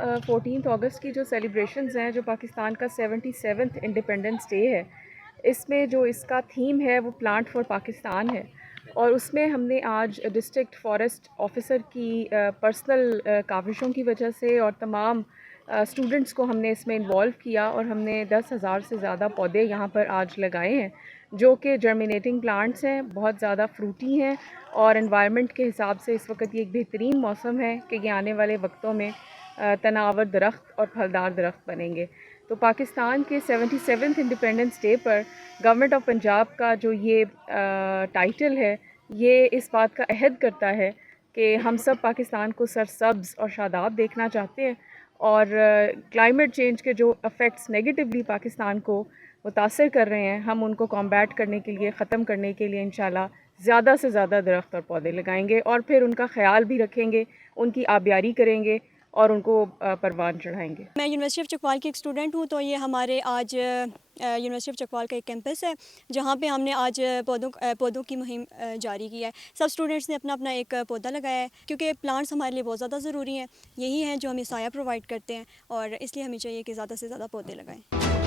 14 अगस्त की जो सेलिब्रेशंस हैं, जो पाकिस्तान का 77th इंडिपेंडेंस डे है, इसमें जो इसका थीम है वो प्लांट फॉर पाकिस्तान है। और उसमें हमने आज डिस्ट्रिक्ट फॉरेस्ट ऑफिसर की पर्सनल काविशों की वजह से और तमाम स्टूडेंट्स को हमने इसमें इन्वॉल्व किया और हमने 10,000 से ज़्यादा पौधे यहाँ पर आज लगाए हैं, जो कि जर्मिनेटिंग प्लांट्स हैं, बहुत ज़्यादा फ्रूटी हैं और एनवायरनमेंट के हिसाब से इस वक्त ये एक बेहतरीन मौसम है कि ये आने वाले वक्तों में तनावर दरख्त और फलदार दरख्त बनेंगे। तो पाकिस्तान के 77th इंडिपेंडेंस डे पर गवर्नमेंट ऑफ पंजाब का जो ये टाइटल है, ये इस बात का अहद करता है कि हम सब पाकिस्तान को सरसब्ज़ और शादाब देखना चाहते हैं और क्लाइमेट चेंज के जो अफ़ेक्ट्स नेगेटिवली पाकिस्तान को मुतासर कर रहे हैं, हम उनको कॉम्बैट करने के लिए, ख़त्म करने के लिए इंशाल्लाह ज़्यादा से ज़्यादा दरख्त और पौधे लगाएंगे और फिर उनका ख्याल भी रखेंगे, उनकी आबियारी करेंगे और उनको परवान चढ़ाएंगे। मैं यूनिवर्सिटी ऑफ चकवाल की एक स्टूडेंट हूँ। तो ये हमारे आज यूनिवर्सिटी ऑफ चकवाल का एक कैंपस है, जहाँ पे हमने आज पौधों की मुहिम जारी की है। सब स्टूडेंट्स ने अपना अपना एक पौधा लगाया है, क्योंकि प्लांट्स हमारे लिए बहुत ज़्यादा ज़रूरी हैं। यही हैं जो हमें साया प्रोवाइड करते हैं और इसलिए हमें चाहिए कि ज़्यादा से ज़्यादा पौधे लगाएं।